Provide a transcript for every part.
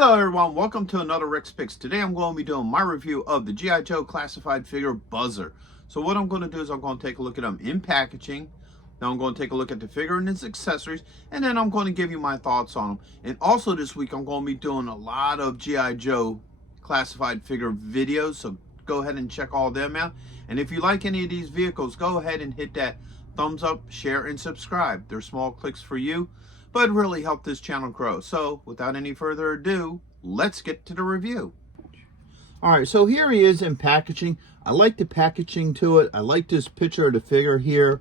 Hello everyone, welcome to another Rick's Picks. Today I'm going to be doing my review of the G.I. Joe classified figure Buzzer. So what I'm going to do is I'm going to take a look at him in packaging. Now I'm going to take a look at the figure and its accessories, and then I'm going to give you my thoughts on him. And also this week I'm going to be doing a lot of G.I. Joe classified figure videos, so go ahead and check all them out. And if you like any of these vehicles, go ahead and hit that thumbs up, share, and subscribe. They're small clicks for you, but really help this channel grow. So without any further ado, let's get to the review. All right, so here he is in packaging. I like the packaging to it. I like this picture of the figure here.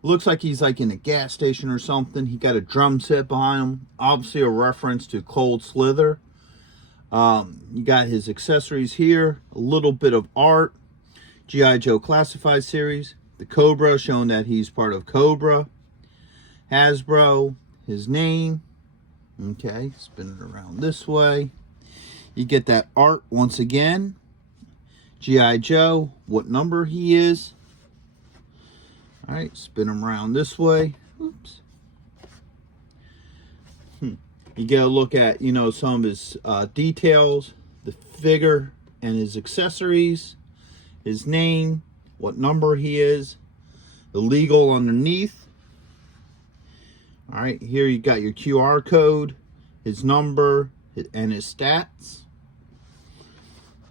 Looks like he's like in a gas station or something. He got a drum set behind him, obviously a reference to Cold Slither. You got his accessories here, a little bit of art, G.I. Joe Classified series, the Cobra showing that he's part of Cobra, Hasbro, his name. Okay, spin it around this way. You get that art once again. G.I. Joe, what number he is. All right, spin him around this way. Oops. You get a look at, some of his details, the figure and his accessories, his name, what number he is, the legal underneath. All right, here you got your QR code, his number, and his stats.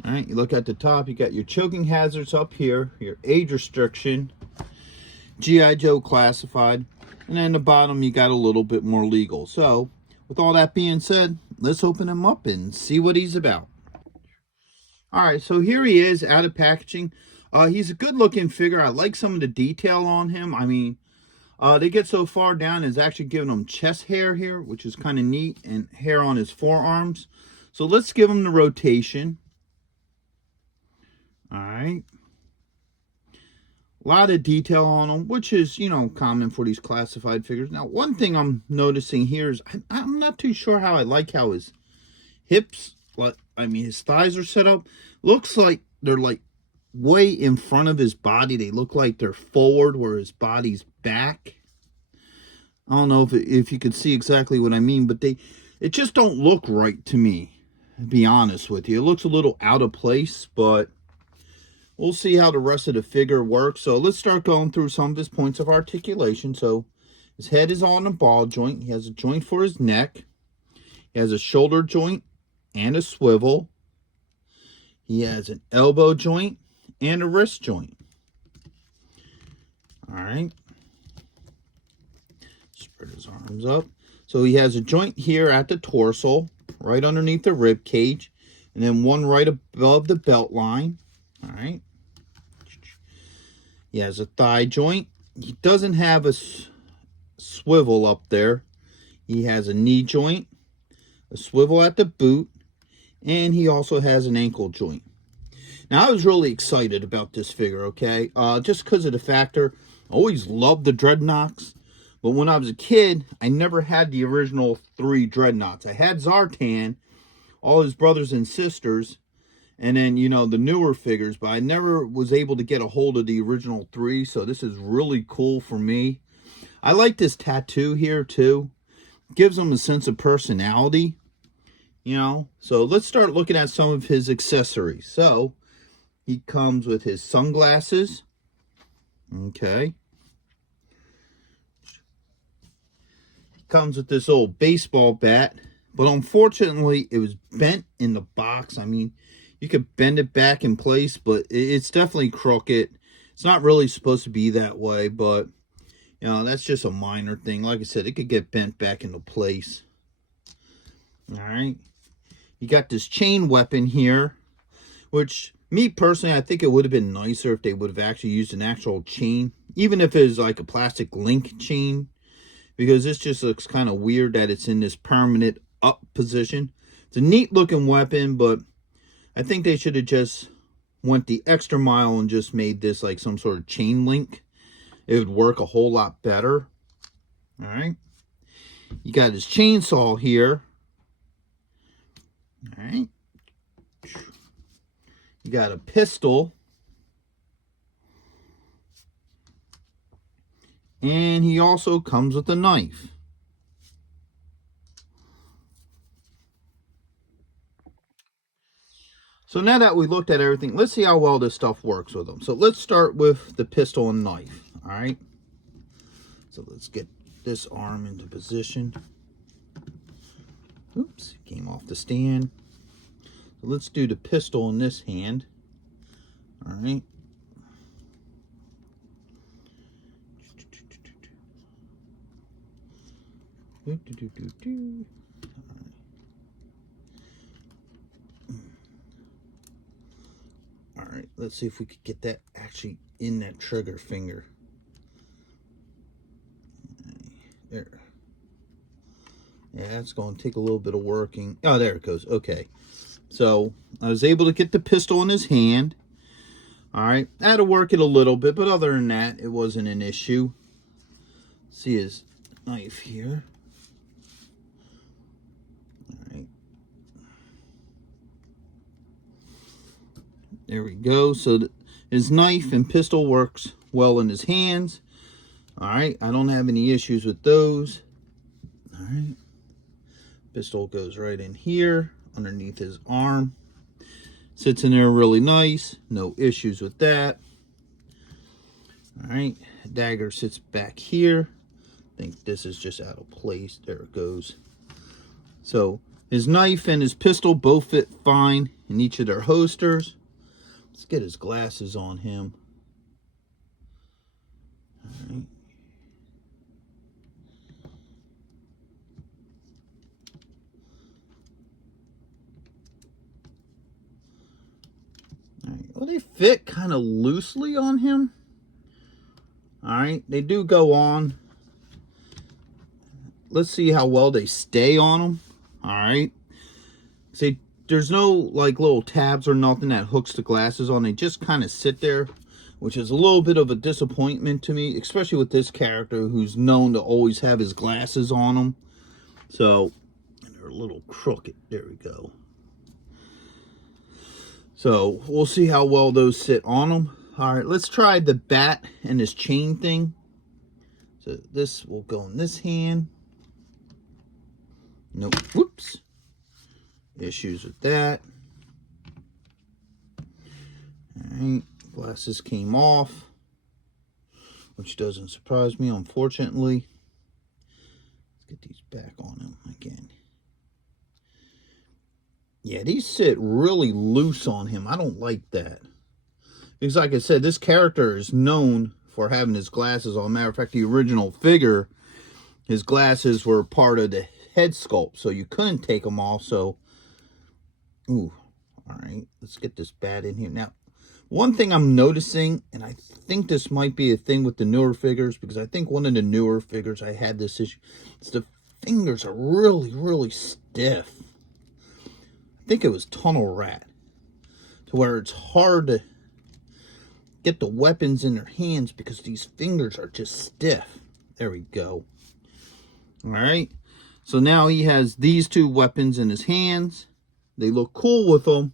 All right, you look at the top, you got your choking hazards up here, your age restriction, G.I. Joe Classified, and then the bottom you got a little bit more legal. So, with all that being said, let's open him up and see what he's about. All right, so here he is out of packaging. He's a good-looking figure. I like some of the detail on him. I mean, they get so far down as actually giving him chest hair here, which is kind of neat, and hair on his forearms. So let's give him the rotation. All right. A lot of detail on him, which is, common for these classified figures. Now, one thing I'm noticing here is I'm not too sure how I like how his hips, his thighs are set up. Looks like they're like way in front of his body. They look like they're forward where his body's back. I don't know if you can see exactly what I mean, but it just don't look right to me, to be honest with you. It looks a little out of place, but we'll see how the rest of the figure works. So let's start going through some of his points of articulation. So his head is on a ball joint. He has a joint for his neck. He has a shoulder joint and a swivel. He has an elbow joint and a wrist joint. All right. Spread his arms up. So he has a joint here at the torso, right underneath the rib cage, and then one right above the belt line. All right. He has a thigh joint. He doesn't have a swivel up there. He has a knee joint, a swivel at the boot, and he also has an ankle joint. Now, I was really excited about this figure, okay? Just because of the factor, I always loved the Dreadnoks. But when I was a kid, I never had the original 3 Dreadnoks. I had Zartan, all his brothers and sisters, and then, the newer figures. But I never was able to get a hold of the original 3, so this is really cool for me. I like this tattoo here, too. Gives him a sense of personality, So let's start looking at some of his accessories. So he comes with his sunglasses. Okay. He comes with this old baseball bat. But unfortunately, it was bent in the box. I mean, you could bend it back in place, but it's definitely crooked. It's not really supposed to be that way, but, that's just a minor thing. Like I said, it could get bent back into place. All right. You got this chain weapon here, which, me personally, I think it would have been nicer if they would have actually used an actual chain, even if it was like a plastic link chain, because this just looks kind of weird that it's in this permanent up position. It's a neat looking weapon, but I think they should have just went the extra mile and just made this like some sort of chain link. It would work a whole lot better. All right. You got his chainsaw here. All right. You got a pistol. And he also comes with a knife. So now that we looked at everything, let's see how well this stuff works with them. So let's start with the pistol and knife, all right? So let's get this arm into position. Oops, came off the stand. So let's do the pistol in this hand, all right? All right, let's see if we could get that actually in that trigger finger. There. Yeah, that's going to take a little bit of working. Oh, there it goes. Okay. So I was able to get the pistol in his hand. All right. I had to work it a little bit, but other than that, it wasn't an issue. See his knife here. All right. There we go. So his knife and pistol works well in his hands. All right. I don't have any issues with those. All right. Pistol goes right in here underneath his arm. Sits in there really nice. No issues with that. All right. Dagger sits back here. I think this is just out of place. There it goes. So his knife and his pistol both fit fine in each of their holsters. Let's get his glasses on him. All right. Well, they fit kind of loosely on him. All right, they do go on. Let's see how well they stay on him. All right. See, there's no like little tabs or nothing that hooks the glasses on. They just kind of sit there, which is a little bit of a disappointment to me, especially with this character who's known to always have his glasses on him. So, they're a little crooked. There we go. So we'll see how well those sit on them. All right, let's try the bat and this chain thing. So this will go in this hand. Nope, whoops. Issues with that. All right, glasses came off, which doesn't surprise me, unfortunately. Let's get these back on him again. Yeah, these sit really loose on him. I don't like that. Because like I said, this character is known for having his glasses on. Matter of fact, the original figure, his glasses were part of the head sculpt. So you couldn't take them off. So, ooh, all right. Let's get this bat in here. Now, one thing I'm noticing, and I think this might be a thing with the newer figures, because I think one of the newer figures I had this issue, is the fingers are really, really stiff. I think it was Tunnel Rat, to where it's hard to get the weapons in their hands because these fingers are just stiff. There we go. All right. So now he has these two weapons in his hands. They look cool with them.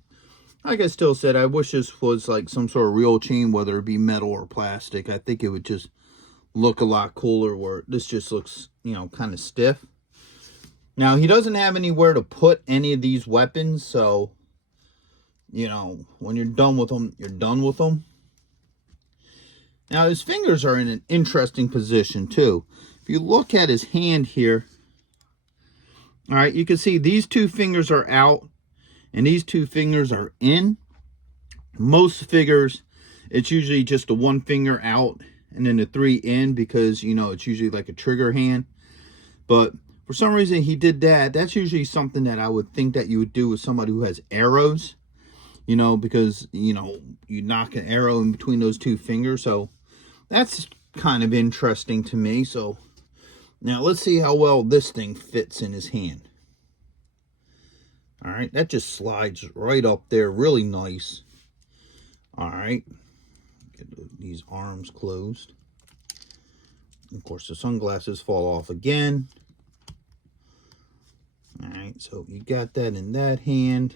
Like I still said, I wish this was like some sort of real chain, whether it be metal or plastic. I think it would just look a lot cooler, where this just looks, you know, kind of stiff. Now, he doesn't have anywhere to put any of these weapons, so, you know, when you're done with them, you're done with them. Now, his fingers are in an interesting position, too. If you look at his hand here, all right, you can see these two fingers are out, and these two fingers are in. Most figures, it's usually just the one finger out, and then the three in, because, you know, it's usually like a trigger hand. But for some reason, he did that. That's usually something that I would think that you would do with somebody who has arrows, you know, because, you know, you knock an arrow in between those two fingers. So that's kind of interesting to me. So now let's see how well this thing fits in his hand. All right, that just slides right up there. Really nice. All right, get these arms closed. Of course, the sunglasses fall off again. All right, so you got that in that hand.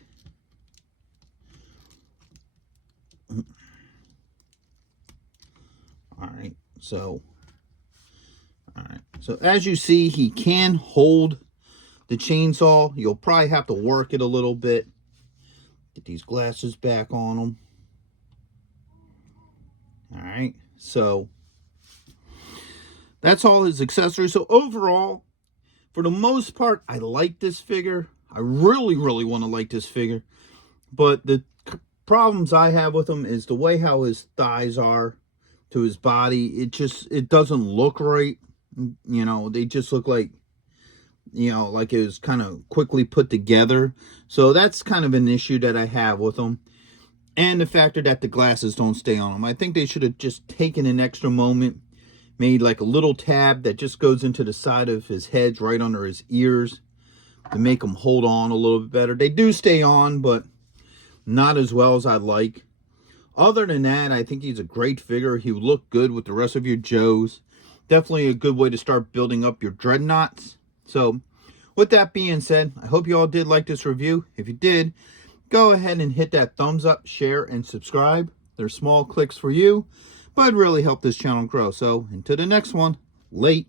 All right, so as you see, he can hold the chainsaw. You'll probably have to work it a little bit Get these glasses back on him. All right, so that's all his accessories. So overall, for the most part, I like this figure. I really, really want to like this figure. But the problems I have with him is the way how his thighs are to his body. It doesn't look right. You know, they just look like, you know, like it was kind of quickly put together. So that's kind of an issue that I have with him. And the factor that the glasses don't stay on him. I think they should have just taken an extra moment, made like a little tab that just goes into the side of his head, right under his ears, to make him hold on a little bit better. They do stay on, but not as well as I'd like. Other than that, I think he's a great figure. He would look good with the rest of your Joes. Definitely a good way to start building up your Dreadnoks. So, with that being said, I hope you all did like this review. If you did, go ahead and hit that thumbs up, share, and subscribe. They're small clicks for you, but really help this channel grow. So, until the next one, late.